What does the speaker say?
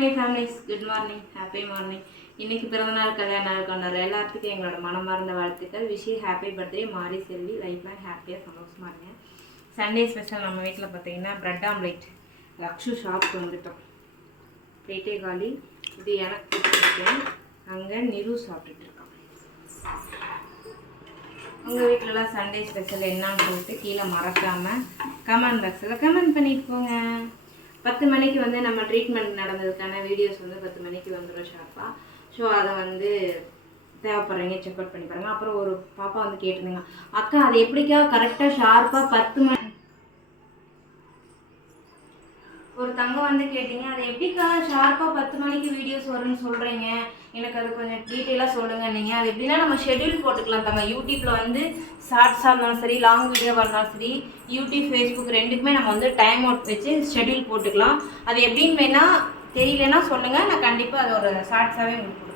My families, good morning, happy morning. இன்றைக்கி பிறந்தநாள் கல்யாண நாள் கொண்டாடுற எல்லாத்துக்கும் எங்களோட மனமார்ந்த வாழ்த்துக்கள். விஷ் ஹாப்பி பர்த்டே மாரி செல்வி. லைஃப்லாம் ஹாப்பியாக சந்தோஷமாக இருங்க. சண்டே ஸ்பெஷல் நம்ம வீட்டில் பார்த்தீங்கன்னா ப்ரெட் ஆம்லேட். லக்ஷு ஷாப்புக்கு வந்துட்டோம். பிளேட்டே காலி. இது எனக்கு கொடுத்துருக்கேன். அங்கே நிரு சாப்பிட்டுட்டு இருக்கான். உங்கள் வீட்டிலலாம் சண்டே ஸ்பெஷல் என்னான்னு சொல்லிட்டு கீழே மறக்காமல் கமெண்ட் பாக்ஸில் கமெண்ட் பண்ணிட்டு போங்க. 10 மணிக்கு வந்து நம்ம ட்ரீட்மெண்ட் நடந்ததுக்கான வீடியோஸ் வந்து 10 மணிக்கு வந்துடும் ஷார்ப்பாக. ஸோ அதை வந்து தேவைப்படுறீங்க செக் அவுட் பண்ணி பாருங்கள். அப்புறம் ஒரு பாப்பா வந்து கேட்டிருந்தீங்க, அக்கா அது எப்படிக்கா கரெக்டாக ஷார்ப்பாக 10 மணி ஒரு தங்கம் வந்து கேட்டிங்க, அது எப்படிக்கா ஷார்ப்பாக 10 மணிக்கு வீடியோஸ் வரும்னு சொல்கிறீங்க, எனக்கு அது கொஞ்சம் டீட்டெயிலாக சொல்லுங்கள். நீங்கள் அது எப்படின்னா நம்ம ஷெட்யூல் போட்டுக்கலாம் தங்க. யூடியூப்பில் வந்து ஷார்ட்ஸாக இருந்தாலும் சரி, லாங் வீடியோவாக இருந்தாலும் சரி, யூடியூப் ஃபேஸ்புக் ரெண்டுக்குமே நம்ம வந்து டைம் அவுட் வச்சு ஷெட்யூல் போட்டுக்கலாம். அது எப்படின்னு வேணால் தெரியலன்னா சொல்லுங்கள், நான் கண்டிப்பாக அதோட ஷார்ட்ஸாகவே உங்களுக்கு